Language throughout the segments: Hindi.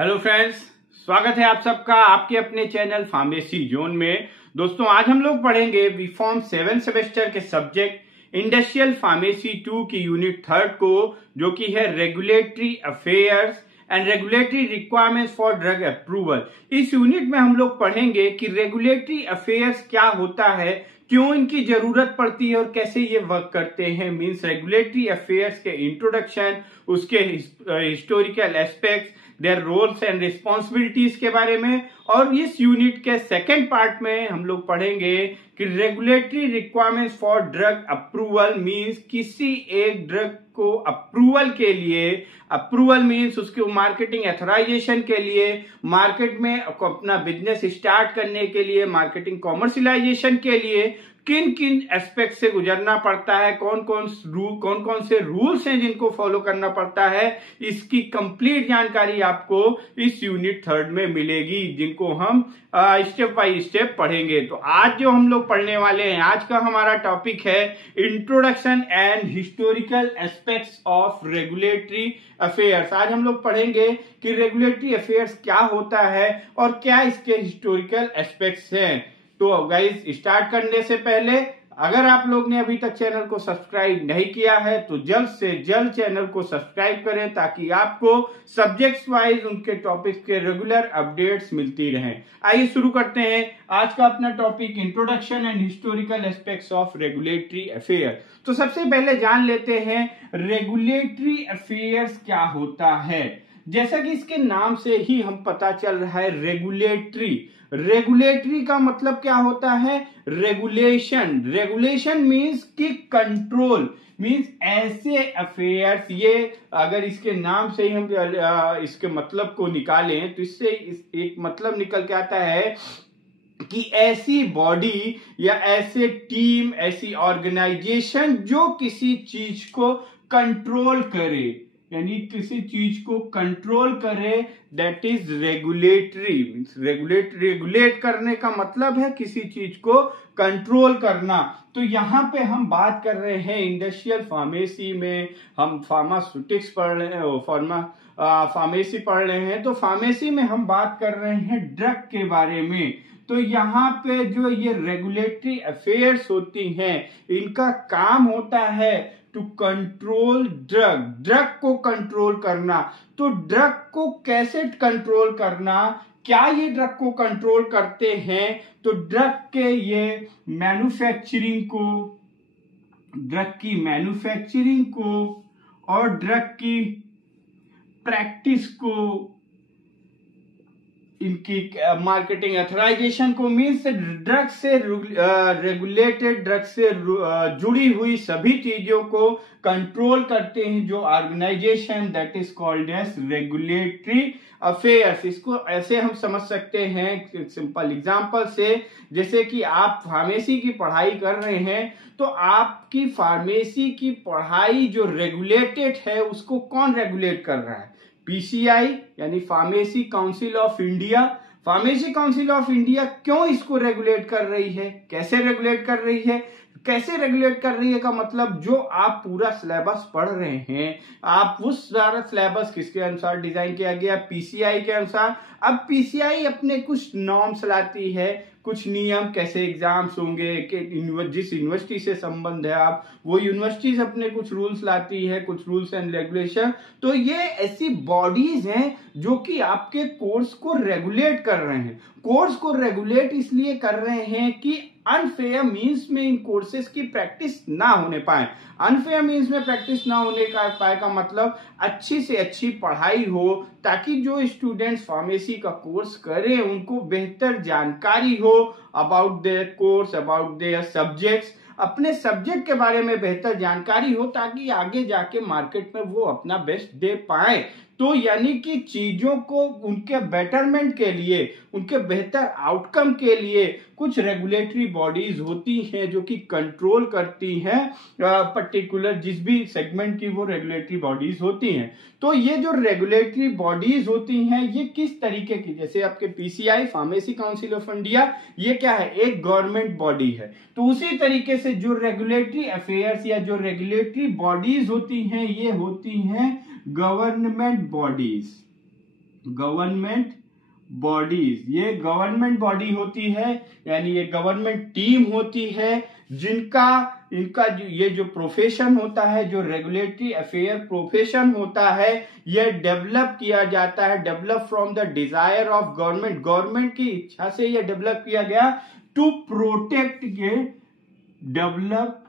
हेलो फ्रेंड्स, स्वागत है आप सबका आपके अपने चैनल फार्मेसी जोन में। दोस्तों, आज हम लोग पढ़ेंगे बीफॉर्म 7 सेमेस्टर के सब्जेक्ट इंडस्ट्रियल फार्मेसी 2 की यूनिट 3 को, जो कि है regulatory affairs and regulatory requirements for drug approval. इस यूनिट में हम लोग पढ़ेंगे कि रेगुलेटरी अफेयर्स क्या होता है, क्यों इनकी जरूरत पड़ती है और कैसे ये वर्क करते हैं। मींस रेगुलेटरी अफेयर्स के इंट्रोडक्शन, उसके historical aspects, their roles and responsibilities के बारे में। और इस यूनिट के सेकेंड पार्ट में हम लोग पढ़ेंगे कि regulatory requirements for drug approval means किसी एक ड्रग को अप्रूवल के लिए, अप्रूवल मींस उसके मार्केटिंग एथोराइजेशन के लिए, मार्केट में अपना बिजनेस स्टार्ट करने के लिए, मार्केटिंग कॉमर्शियलाइजेशन के लिए किन किन एस्पेक्ट से गुजरना पड़ता है, कौन कौन से रूल्स हैं जिनको फॉलो करना पड़ता है, इसकी कंप्लीट जानकारी आपको इस यूनिट 3 में मिलेगी, जिनको हम स्टेप बाय स्टेप पढ़ेंगे। तो आज जो हम लोग पढ़ने वाले हैं, आज का हमारा टॉपिक है introduction and historical aspects of regulatory affairs. आज हम लोग पढ़ेंगे कि रेगुलेटरी अफेयर्स क्या होता है और क्या इसके हिस्टोरिकल एस्पेक्ट्स हैं। तो गाइस, स्टार्ट करने से पहले अगर आप लोग ने अभी तक चैनल को सब्सक्राइब नहीं किया है तो जल्द से जल्द चैनल को सब्सक्राइब करें, ताकि आपको सब्जेक्ट्स वाइज उनके टॉपिक्स के रेगुलर अपडेट्स मिलती रहें। आइए शुरू करते हैं आज का अपना topic, introduction and historical aspects of regulatory affair. तो सबसे पहले जान लेते हैं रेगुलेटरी अफेयर्स क्या होता है। जैसा कि इसके नाम से ही हम पता चल रहा है, रेगुलेटरी, रेगुलेटरी का मतलब क्या होता है? रेगुलेशन। रेगुलेशन मींस कि कंट्रोल, मींस ऐसे अफेयर्स, ये अगर इसके नाम से ही हम इसके मतलब को निकालें तो इससे एक मतलब निकल के आता है कि ऐसी बॉडी या ऐसे टीम, ऐसी ऑर्गेनाइजेशन जो किसी चीज को कंट्रोल करे, यानी किसी चीज को कंट्रोल करे, दैट इज रेगुलेटरी। रेगुलेट करने का मतलब है किसी चीज को कंट्रोल करना। तो यहाँ पे हम बात कर रहे हैं इंडस्ट्रियल फार्मेसी में, हम फार्मास्यूटिक्स पढ़ रहे हैं, फार्मेसी पढ़ रहे हैं। तो फार्मेसी में हम बात कर रहे हैं ड्रग के बारे में। तो यहाँ पे जो ये रेगुलेटरी अफेयर्स होती हैं, इनका काम होता है टू कंट्रोल ड्रग, ड्रग को कंट्रोल करना। तो ड्रग को कैसे कंट्रोल करना, क्या ये ड्रग को कंट्रोल करते हैं? तो ड्रग के ये मैन्युफैक्चरिंग को, ड्रग की मैन्युफैक्चरिंग को और ड्रग की प्रैक्टिस को, इनकी मार्केटिंग अथोराइजेशन को, मीन्स ड्रग से रेगुलेटेड, ड्रग से जुड़ी हुई सभी चीजों को कंट्रोल करते हैं जो organisation, that is called as regulatory affairs. इसको ऐसे हम समझ सकते हैं सिंपल एग्जांपल से, जैसे कि आप फार्मेसी की पढ़ाई कर रहे हैं, तो आपकी फार्मेसी की पढ़ाई जो रेगुलेटेड है उसको कौन रेगुलेट कर रहा है? पीसीआई, यानी pharmacy council of India. Pharmacy council of India क्यों इसको रेगुलेट कर रही है, कैसे रेगुलेट कर रही है? कैसे रेगुलेट कर रही है का मतलब, जो आप पूरा सिलेबस पढ़ रहे हैं, आप उस सारा सिलेबस किसके अनुसार डिजाइन किया गया? पीसीआई के अनुसार। अब पीसीआई अपने कुछ नॉर्म्स लाती है, कुछ नियम, कैसे एग्जाम्स होंगे, कि जिस यूनिवर्सिटी से संबंध है आप, वो यूनिवर्सिटीज अपने कुछ रूल्स लाती है, कुछ रूल्स एंड रेगुलेशन। तो ये ऐसी बॉडीज हैं जो कि आपके कोर्स को रेगुलेट कर रहे हैं। कोर्स को रेगुलेट इसलिए कर रहे हैं कि अनफेयर मीन्स में इन कोर्सेज की प्रैक्टिस ना होने पाए। अनफेयर मीन्स में प्रैक्टिस ना होने का पाए का मतलब अच्छी से अच्छी पढ़ाई हो, ताकि जो स्टूडेंट्स फार्मेसी का कोर्स करें उनको बेहतर जानकारी हो about their course, about their subjects, अपने सब्जेक्ट के बारे में बेहतर जानकारी हो, ताकि आगे जाके मार्केट में वो अपना बेस्ट दे पाए। तो यानी कि चीजों को उनके बेटरमेंट के लिए, उनके बेहतर आउटकम के लिए कुछ रेगुलेटरी बॉडीज होती हैं जो कि कंट्रोल करती हैं पर्टिकुलर जिस भी सेगमेंट की वो रेगुलेटरी बॉडीज होती हैं। तो ये जो रेगुलेटरी बॉडीज होती हैं ये किस तरीके की, जैसे आपके PCI, pharmacy council of India, ये क्या है? एक गवर्नमेंट बॉडी है। तो उसी तरीके से जो रेगुलेटरी अफेयर्स या जो रेगुलेटरी बॉडीज होती हैं ये होती हैं गवर्नमेंट बॉडीज। गवर्नमेंट बॉडीज, ये गवर्नमेंट बॉडी होती है, यानी ये गवर्नमेंट टीम होती है इनका ये जो प्रोफेशन होता है, जो रेगुलेटरी अफेयर प्रोफेशन होता है, ये डेवलप किया जाता है, develop from the desire of government की इच्छा से ये डेवलप किया गया टू प्रोटेक्ट ये डेवलप,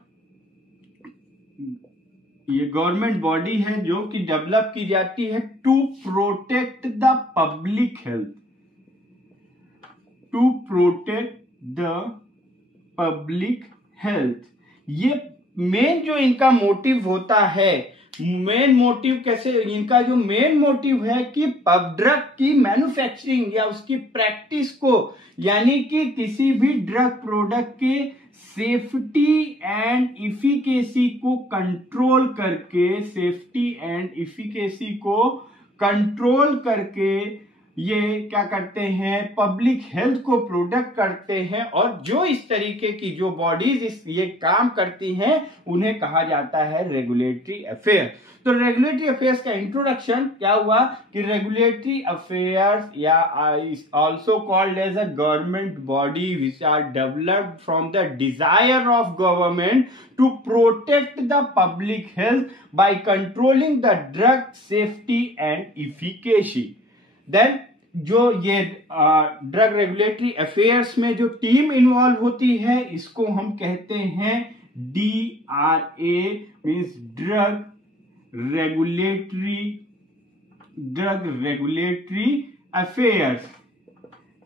ये गवर्नमेंट बॉडी है जो कि डेवलप की जाती है to protect the public health, to protect the public health. ये मेन जो इनका मोटिव होता है, मेन मोटिव कैसे, इनका जो मेन मोटिव है कि ड्रग की मैन्युफैक्चरिंग या उसकी प्रैक्टिस को, यानी कि किसी भी ड्रग प्रोडक्ट के सेफ्टी एंड इफिकेसी को कंट्रोल करके, सेफ्टी एंड इफिकेसी को कंट्रोल करके ये क्या करते हैं, पब्लिक हेल्थ को प्रोटेक्ट करते हैं। और जो इस तरीके की जो बॉडीज ये काम करती हैं उन्हें कहा जाता है रेगुलेटरी अफेयर। तो रेगुलेटरी अफेयर्स का इंट्रोडक्शन क्या हुआ कि रेगुलेटरी अफेयर्स या also called as a government body which are developed from the desire of government to protect the public health by controlling the drug safety and efficacy. Then जो ये ड्रग रेगुलेटरी अफेयर्स में जो टीम इन्वॉल्व होती है इसको हम कहते हैं DRA, means drug regulatory affairs,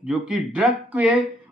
जो कि ड्रग के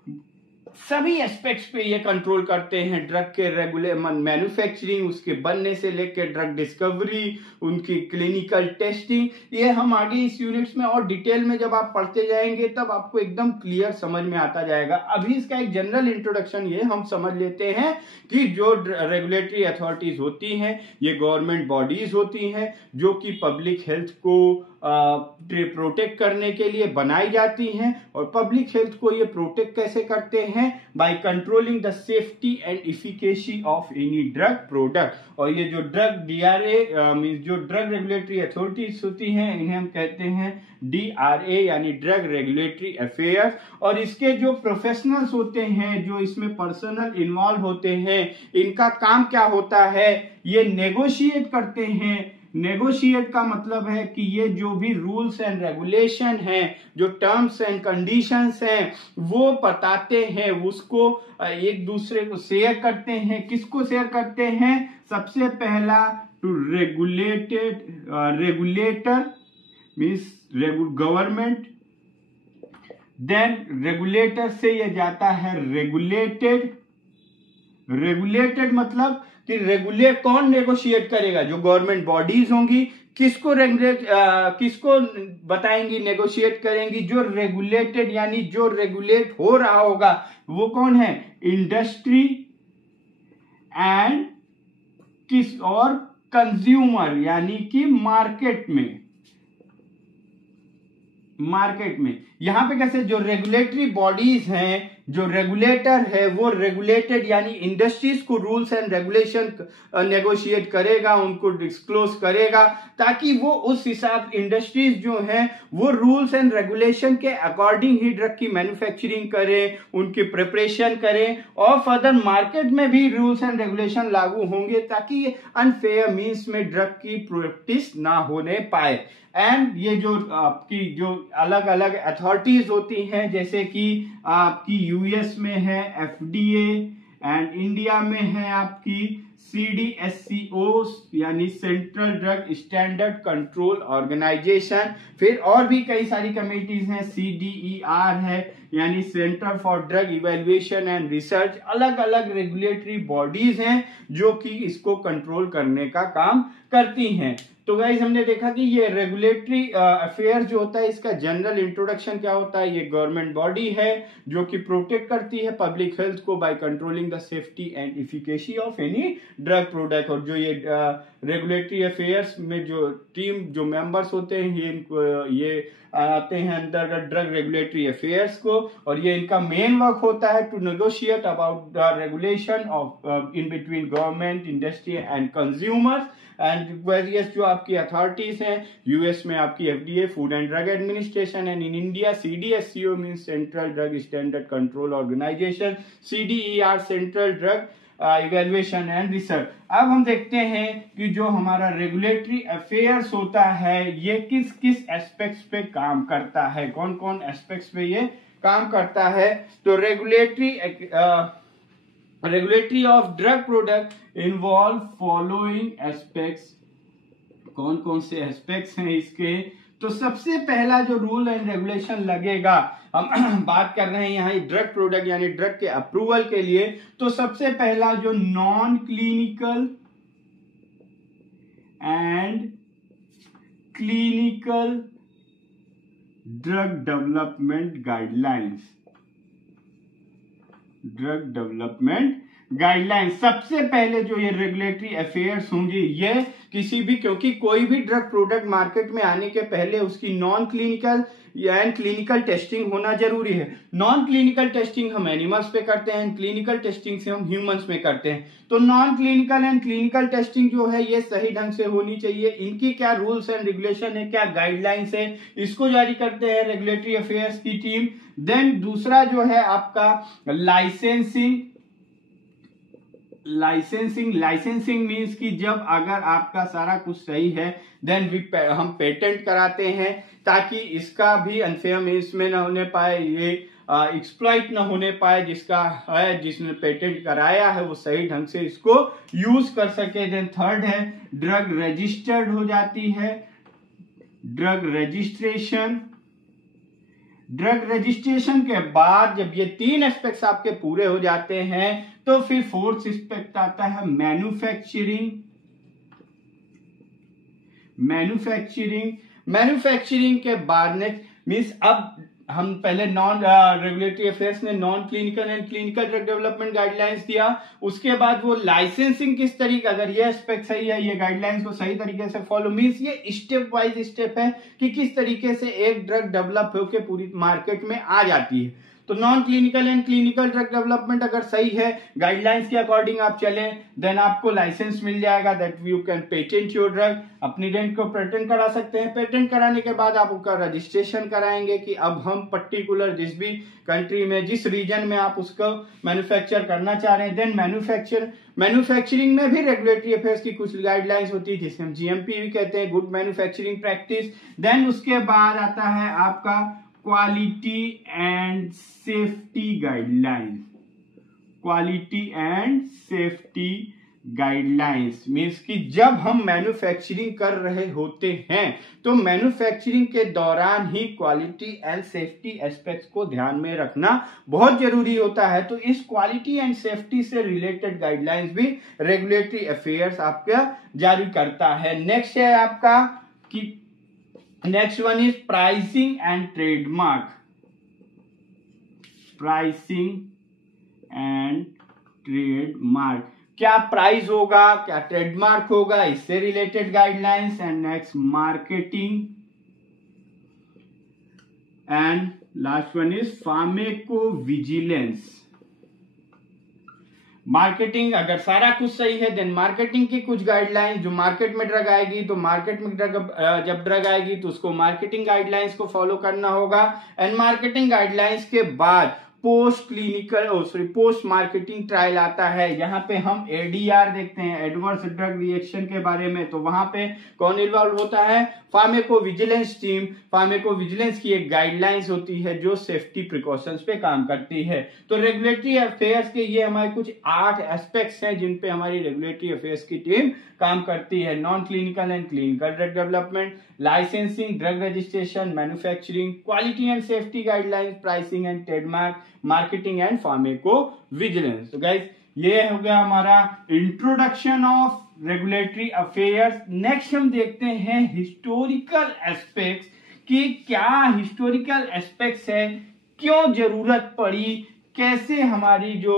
सभी एस्पेक्ट्स पे ये कंट्रोल करते हैं, ड्रग के मैन्युफैक्चरिंग, उसके बनने से लेकर ड्रग डिस्कवरी, उनकी क्लिनिकल टेस्टिंग। ये हम आगे इस यूनिट्स में और डिटेल में जब आप पढ़ते जाएंगे तब आपको एकदम क्लियर समझ में आता जाएगा। अभी इसका एक जनरल इंट्रोडक्शन ये हम समझ लेते हैं कि जो रेगुलेटरी अथॉरिटीज होती हैं ये गवर्नमेंट बॉडीज होती हैं जो कि पब्लिक हेल्थ को प्रोटेक्ट करने के लिए बनाई जाती हैं। और पब्लिक हेल्थ को ये प्रोटेक्ट कैसे करते हैं, bye controlling the safety and efficacy of any drug product. और ये जो ड्रग DRA मींस जो ड्रग रेगुलेटरी अथॉरिटीज होती हैं इन्हें हम कहते हैं DRA, यानी ड्रग रेगुलेटरी अफेयर्स। और इसके जो प्रोफेशनल्स होते हैं, जो इसमें पर्सनल इन्वॉल्व होते हैं, इनका काम क्या होता है, ये नेगोशिएट करते हैं। नेगोशिएट का मतलब है कि ये जो भी रूल्स एंड रेगुलेशन हैं, जो टर्म्स एंड कंडीशंस हैं, वो बताते हैं, उसको एक दूसरे को शेयर करते हैं। किसको शेयर करते हैं, सबसे पहला to regulator means government, then regulator से ये जाता है रेगुलेटेड मतलब कि कौन नेगोशिएट करेगा, जो गवर्नमेंट बॉडीज होंगी किसको किसको बताएंगी, नेगोशिएट करेंगी, जो रेगुलेटेड यानी जो रेगुलेट हो रहा होगा वो कौन है, इंडस्ट्री एंड किस और कंज्यूमर, यानी कि मार्केट में यहां पे कैसे, जो रेगुलेटरी बॉडीज हैं, जो रेगुलेटर है वो रेगुलेटेड यानी इंडस्ट्रीज को रूल्स एंड रेगुलेशन नेगोशिएट करेगा, उनको डिस्क्लोज करेगा, ताकि वो उस हिसाब इंडस्ट्रीज जो हैं वो रूल्स एंड रेगुलेशन के अकॉर्डिंग ही ड्रग की मैन्युफैक्चरिंग करें, उनकी प्रिपरेशन करें, और फर्दर मार्केट में भी रूल्स एंड रेगुलेशन लागू होंगे ताकि अनफेयर मीन्स में ड्रग की प्रैक्टिस ना होने पाए। एंड ये जो आपकी जो अलग अलग अथॉरिटीज होती हैं, जैसे कि आपकी यूएस में है FDA एंड इंडिया में है आपकी CDSCO यानी central drug standard control organisation. फिर और भी कई सारी कमेटीज हैं, CDER है यानी centre for drug evaluation and research. अलग अलग रेगुलेटरी बॉडीज हैं जो कि इसको कंट्रोल करने का काम करती हैं। तो गाइस हमने देखा कि ये रेगुलेटरी अफेयर जो होता है इसका जनरल इंट्रोडक्शन क्या होता है, ये गवर्नमेंट बॉडी है जो कि प्रोटेक्ट करती है पब्लिक हेल्थ को bye controlling the safety and efficacy of any drug product. और जो ये रेगुलेटरी अफेयर्स में जो टीम जो मेंबर्स होते हैं ये आते हैं अंदर ड्रग रेगुलेटरी अफेयर्स को, और ये इनका मेन वर्क होता है to negotiate about the regulation of in between government, industry and consumers and various जो आपकी अथॉरिटीज हैं। यूएस में आपकी FDA, food and drug administration, and in India CDSCO means central drug standard control organisation, CDER central drug evaluation and research. अब हम देखते हैं कि जो हमारा रेगुलेटरी अफेयर्स होता है ये किस किस एस्पेक्ट्स पे काम करता है, कौन कौन एस्पेक्ट्स पे ये काम करता है। तो regulatory of drug product involve following aspects. कौन कौन से एस्पेक्ट्स हैं इसके? तो सबसे पहला जो रूल एंड रेगुलेशन लगेगा, हम बात कर रहे हैं यहाँ ड्रग प्रोडक्ट यानी ड्रग के अप्रूवल के लिए, तो सबसे पहला जो non clinical and clinical drug development guidelines, drug development guidelines सबसे पहले जो ये रेगुलेटरी अफेयर्स होंगी ये किसी भी, क्योंकि कोई भी ड्रग प्रोडक्ट मार्केट में आने के पहले उसकी non clinical and clinical testing होना जरूरी है। नॉन क्लिनिकल टेस्टिंग हम एनिमल्स पे करते हैं, क्लिनिकल टेस्टिंग से हम ह्यूमंस में करते हैं। तो non clinical and clinical testing जो है ये सही ढंग से होनी चाहिए। इनकी क्या रूल्स एंड रेगुलेशन है, क्या गाइडलाइंस है, इसको जारी करते हैं रेगुलेटरी अफेयर्स की टीम। देन दूसरा जो है आपका लाइसेंसिंग मीन्स कि जब अगर आपका सारा कुछ सही है देन हम पेटेंट कराते हैं ताकि इसका भी अनफेयर मीन्स में ना होने पाए, ये एक्सप्लॉइट ना होने पाए, जिसका है जिसने पेटेंट कराया है वो सही ढंग से इसको यूज कर सके। देन थर्ड है ड्रग रजिस्टर्ड हो जाती है, ड्रग रजिस्ट्रेशन। ड्रग रजिस्ट्रेशन के बाद जब ये तीन एस्पेक्ट्स आपके पूरे हो जाते हैं तो फिर फोर्थ एस्पेक्ट आता है मैन्युफैक्चरिंग के बाद नेक्स्ट मीन्स अब हम पहले नॉन रेगुलेटरी अफेयर्स ने non clinical and clinical drug development guidelines दिया, उसके बाद वो लाइसेंसिंग किस तरीके, अगर ये एस्पेक्ट सही है, ये गाइडलाइंस को सही तरीके से फॉलो मीन्स ये स्टेप वाइज स्टेप है कि किस तरीके से एक ड्रग डेवलप होकर पूरी मार्केट में आ जाती है। तो non clinical and clinical drug development अगर सही है, गाइडलाइंस के अकॉर्डिंग आप चलें, देन आपको लाइसेंस मिल जाएगा, that you can patent your drug. अपनी ड्रग को पेटेंट करा सकते हैं। पेटेंट कराने के बाद आप उसका रजिस्ट्रेशन कराएंगे कि अब हम पर्टिकुलर जिस भी कंट्री में, जिस रीजन में आप उसको मैन्युफैक्चर करना चाह रहे हैं। देन मैन्युफैक्चरिंग में भी रेगुलेटरी अफेयर्स की कुछ गाइडलाइंस होती है जिसे हम GMP भी कहते हैं, गुड मैन्युफैक्चरिंग प्रैक्टिस। देन उसके बाद आता है आपका quality and safety guidelines means कि जब हम मैन्युफैक्चरिंग कर रहे होते हैं तो मैन्युफैक्चरिंग के दौरान ही क्वालिटी एंड सेफ्टी एस्पेक्ट्स को ध्यान में रखना बहुत जरूरी होता है। तो इस क्वालिटी एंड सेफ्टी से रिलेटेड गाइडलाइंस भी रेगुलेटरी अफेयर्स आपका जारी करता है। नेक्स्ट है आपका कि next one is pricing and trademark. क्या प्राइस होगा, क्या ट्रेडमार्क होगा, इससे related guidelines. And next marketing and last one is pharmacovigilance. Marketing अगर सारा कुछ सही है देन मार्केटिंग की कुछ गाइडलाइंस, जो मार्केट में ड्रग आएगी तो मार्केट में जब ड्रग आएगी तो उसको मार्केटिंग गाइडलाइंस को फॉलो करना होगा। एंड मार्केटिंग गाइडलाइंस के बाद पोस्ट मार्केटिंग ट्रायल आता है, यहाँ पे हम ADR देखते हैं, एडवर्स ड्रग रिएक्शन के बारे में। तो वहां पे कौन इन्वॉल्व होता है? फार्मेकोविजिलेंस टीम। फार्मेकोविजिलेंस की एक गाइडलाइंस होती है जो सेफ्टी प्रिकॉशंस पे काम करती है। तो रेगुलेटरी अफेयर्स के ये हमारे कुछ 8 एस्पेक्ट्स हैं जिन पे हमारी रेगुलेटरी अफेयर्स की टीम काम करती है। Non clinical and clinical drug development, licensing, drug registration, manufacturing, quality and safety guidelines, pricing and trademark, marketing and pharmacovigilance. तो गाइस ये हो गया हमारा introduction of regulatory affairs. Next हम देखते हैं हिस्टोरिकल एस्पेक्ट्स कि क्या हिस्टोरिकल एस्पेक्ट्स है, क्यों जरूरत पड़ी, कैसे हमारी जो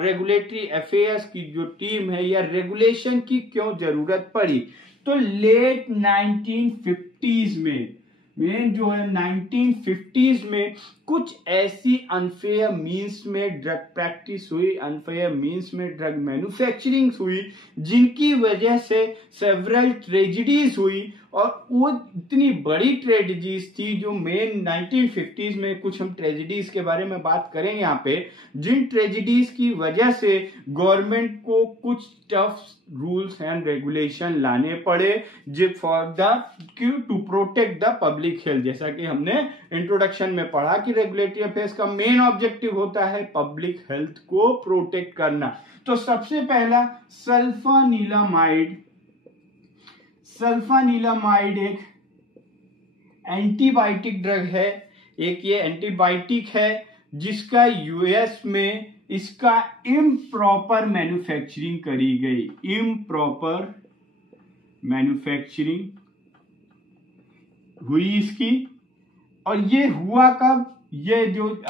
रेगुलेटरी अफेयर्स की जो टीम है या रेगुलेशन की क्यों जरूरत पड़ी। तो लेट 1950s में मेन जो है 1950s में कुछ ऐसी अनफेयर मीन्स में ड्रग प्रैक्टिस हुई, अनफेयर मीन्स में ड्रग मैन्युफैक्चरिंग हुई, जिनकी वजह से सेवरल ट्रेजिडीज हुई। और वो इतनी बड़ी ट्रेजिडीज थी जो मेन 1950s में, कुछ हम ट्रेजिडीज के बारे में बात करेंगे यहाँ पे, जिन ट्रेजिडीज की वजह से गवर्नमेंट को कुछ टफ रूल्स एंड रेगुलेशन लाने पड़े for the two protect the public health. जैसा कि हमने इंट्रोडक्शन में पढ़ा कि रेगुलेटरी अफेयर्स का मेन ऑब्जेक्टिव होता है पब्लिक हेल्थ को प्रोटेक्ट करना। तो सबसे पहला सल्फानिलामाइड एक एंटीबायोटिक ड्रग है। एक ये एंटीबायोटिक है जिसका यूएस में इसका इम्प्रॉपर मैन्युफैक्चरिंग करी गई, इम्प्रॉपर मैन्युफैक्चरिंग हुई इसकी। और ये हुआ कब? ये जो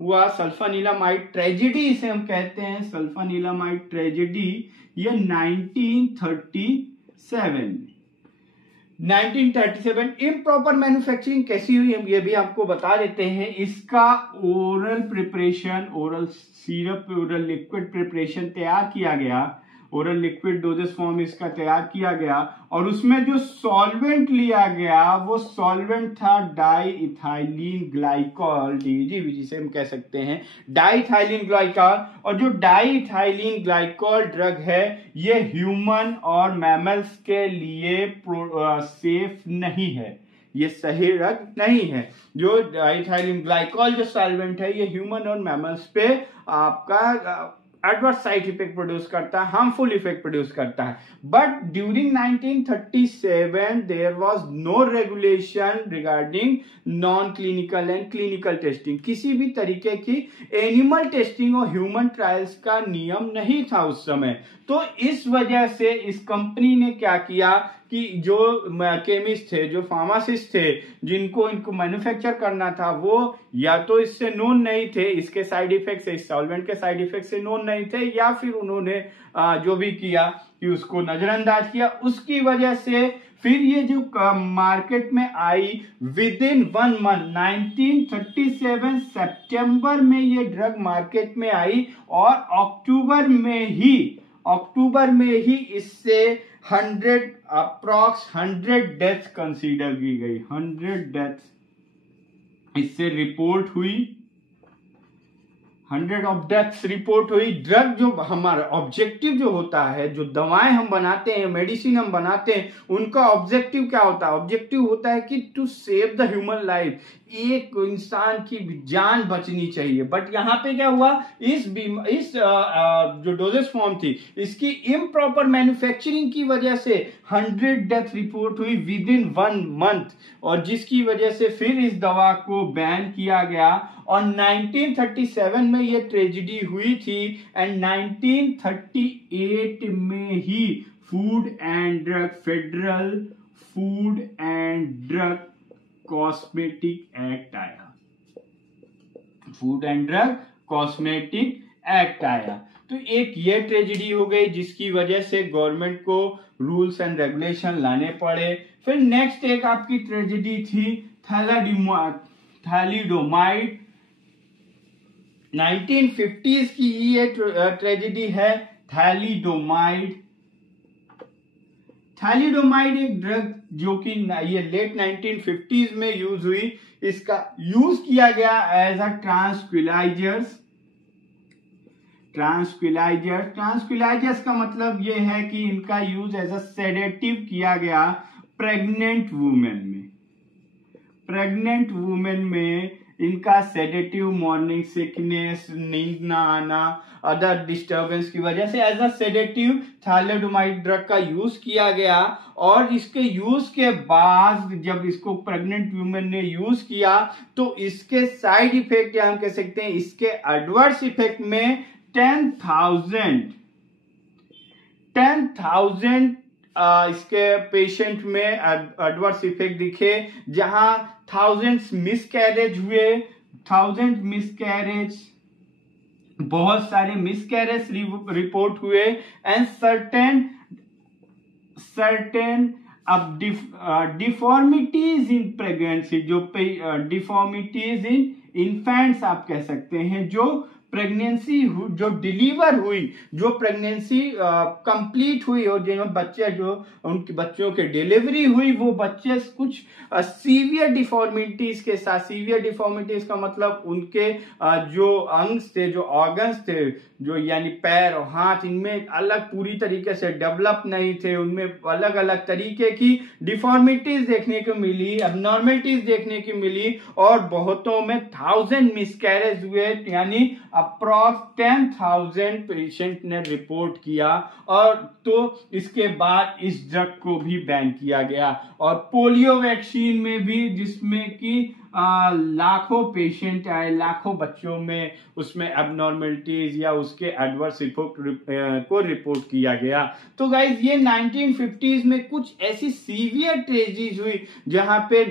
हुआ सल्फानिलामाइड ट्रेजेडी, इसे हम कहते हैं सल्फानिलामाइड ट्रेजेडी, ये 1937 इम्प्रॉपर मैन्युफैक्चरिंग कैसी हुई हम ये भी आपको बता देते हैं। इसका oral preparation, oral syrup, oral liquid preparation तैयार किया गया, ओरल लिक्विड डोजेस फॉर्म इसका तैयार किया गया, और उसमें जो सॉल्वेंट लिया गया वो सॉल्वेंट था डाइइथाइलिन ग्लाइकॉल, डीईजी जिसे हम कह सकते हैं डाइइथाइलिन ग्लाइकॉल। और जो डाइइथाइलिन ग्लाइकॉल ड्रग है ये ह्यूमन और मैमल्स के लिए सेफ नहीं है, ये सही ड्रग नहीं है। जो डाइइथाइलिन ग्लाइकॉल जो सॉल्वेंट है ये ह्यूमन और मैमल्स पे आपका एडवर्स साइड इफेक्ट प्रोड्यूस करता है, हार्मफुल इफेक्ट प्रोड्यूस करता है। But during 1937 there was no regulation regarding non clinical and clinical testing. किसी भी तरीके की एनिमल टेस्टिंग और ह्यूमन ट्रायल्स का नियम नहीं था उस समय। तो इस वजह से इस कंपनी ने क्या किया कि जो केमिस्ट थे, जो फार्मासिस्ट थे, जिनको इनको मैन्युफैक्चर करना था, वो या तो इससे नोन नहीं थे, इसके साइड इफेक्ट से, इस सॉल्वेंट के साइड इफेक्ट से नोन नहीं थे, या फिर उन्होंने जो भी किया कि उसको नजरअंदाज किया। उसकी वजह से फिर ये जो मार्केट में आई विद इन 1 मंथ 1937 सितंबर में ये ड्रग मार्केट में आई, और अक्टूबर में ही इससे 100 डेथ कंसीडर की गई, 100 डेथ इससे रिपोर्ट हुई, 100 ऑफ डेथ्स रिपोर्ट हुई। ड्रग जो हमारा ऑब्जेक्टिव जो होता है, जो दवाएं हम बनाते हैं, मेडिसिन हम बनाते हैं, उनका ऑब्जेक्टिव क्या होता है? ऑब्जेक्टिव होता है कि to save the human life, एक इंसान की जान बचनी चाहिए। बट यहाँ पे क्या हुआ, इस जो डोजेस फॉर्म थी इसकी इम्प्रॉपर मैन्युफैक्चरिंग की वजह से 100 डेथ रिपोर्ट हुई विद इन 1 मंथ, और जिसकी वजह से फिर इस दवा को बैन किया गया। और 1937 में ये ट्रेजेडी हुई थी, एंड 1938 में ही federal food and drug cosmetic act आया, food and drug cosmetic act आया। तो एक ये ट्रेजेडी हो गई जिसकी वजह से गवर्नमेंट को रूल्स एंड रेगुलेशन लाने पड़े। फिर नेक्स्ट एक आपकी ट्रेजेडी थी थैलिडोमाइड, 1950s की ये ट्रेजेडी है थैलिडोमाइड। थैलिडोमाइड एक ड्रग जो कि ये लेट 1950s में यूज हुई। इसका यूज किया गया एज अ ट्रांसक्विलाइजर्स का मतलब ये है कि इनका यूज एज अ सेडेटिव किया गया प्रेग्नेंट वुमेन में इनका सेडेटिव, मॉर्निंग सिकनेस, नींद ना आना, अदर डिस्टर्बेंस की वजह से as a sedative thalidomide drug का यूज किया गया। और इसके यूज के बाद जब इसको प्रेग्नेंट वुमेन ने यूज किया तो इसके साइड इफेक्ट, या हम कह सकते हैं इसके एडवर्स इफेक्ट में 10,000 इसके पेशेंट में एडवर्स इफेक्ट दिखे, जहां थाउजेंड्स मिसकैरेज हुए, बहुत सारे मिसकैरेज रिपोर्ट हुए, एंड सर्टेन अब डिफॉर्मिटीज इन प्रेगनेंसी, जो डिफॉर्मिटीज इन इन्फेंट्स आप कह सकते हैं, जो प्रेगनेंसी जो डिलीवर हुई, जो प्रेगनेंसी कंप्लीट हुई और जो बच्चे, जो उनके बच्चों के डिलीवरी हुई, वो बच्चे कुछ सीवियर डिफॉर्मिटीज के साथ, सीवियर डिफॉर्मिटीज का मतलब उनके जो अंग्स थे, जो ऑर्गन्स थे, जो यानी पैर और हाथ, इनमें अलग पूरी तरीके से डेवलप नहीं थे, उनमें अलग अलग तरीके की डिफॉर्मिटीज देखने को मिली, एबनॉर्मलिटीज देखने की मिली, और बहुतों में 1000 मिसकैरेज हुए, यानी अप्रॉक्स 10,000 पेशेंट ने रिपोर्ट किया। और तो इसके बाद इस ड्रग को भी बैन किया गया। और पोलियो वैक्सीन में भी, जिसमें कि लाखों पेशेंट आए, लाखों बच्चों में उसमें एबनॉर्मलिटीज या उसके एडवर्स इफेक्ट को रिपोर्ट किया गया। तो गाइज ये 1950s में कुछ ऐसी सीवियर ट्रेजेडीज हुई जहां पे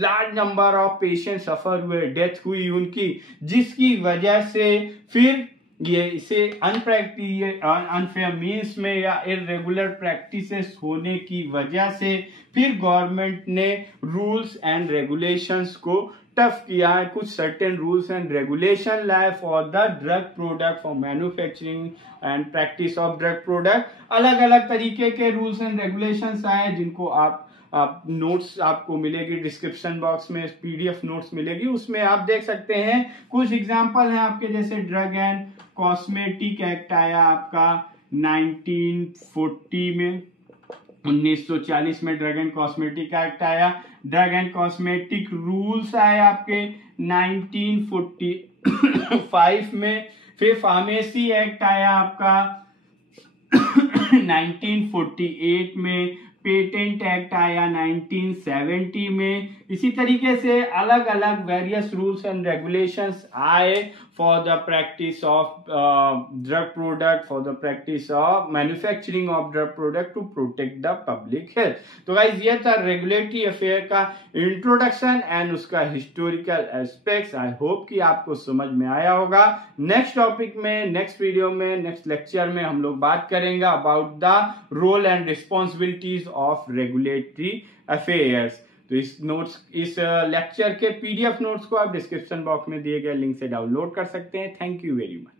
लार्ज नंबर ऑफ पेशेंट सफर हुए, डेथ हुई उनकी, जिसकी वजह से फिर ये इसे अनफेयर मीन्स में या इरेगुलर प्रैक्टिसेस होने की वजह से फिर गवर्नमेंट ने रूल्स एंड रेगुलेशंस को टफ किया है। कुछ सर्टेन रूल्स एंड रेगुलेशन लाए for the drug product, for manufacturing and practice of drug product. अलग अलग तरीके के रूल्स एंड रेगुलेशंस आए, जिनको आप नोट्स आपको मिलेगी डिस्क्रिप्शन बॉक्स में, पीडीएफ नोट्स मिलेगी, उसमें आप देख सकते हैं। कुछ एग्जांपल हैं आपके, जैसे ड्रग एंड कॉस्मेटिक एक्ट आया आपका 1940 में, 1940 में ड्रग एंड कॉस्मेटिक एक्ट आया। ड्रग एंड कॉस्मेटिक रूल्स आए आपके 1945 में। फिर फार्मेसी एक्ट आया आपका 1948 में। पेटेंट एक्ट आया 1970 में। इसी तरीके से अलग अलग वेरियस रूल्स एंड रेगुलेशंस आए for the practice of drug product, for the practice of manufacturing of drug product to protect the public health. तो गाइस ये था रेगुलेटरी अफेयर का इंट्रोडक्शन एंड उसका हिस्टोरिकल एस्पेक्ट्स। आई होप कि आपको समझ में आया होगा। नेक्स्ट टॉपिक में, नेक्स्ट वीडियो में, नेक्स्ट लेक्चर में हम लोग बात करेंगे about the role and responsibilities of regulatory affairs. तो इस लेक्चर के पीडीएफ नोट्स को आप डिस्क्रिप्शन बॉक्स में दिए गए लिंक से डाउनलोड कर सकते हैं। Thank you very much.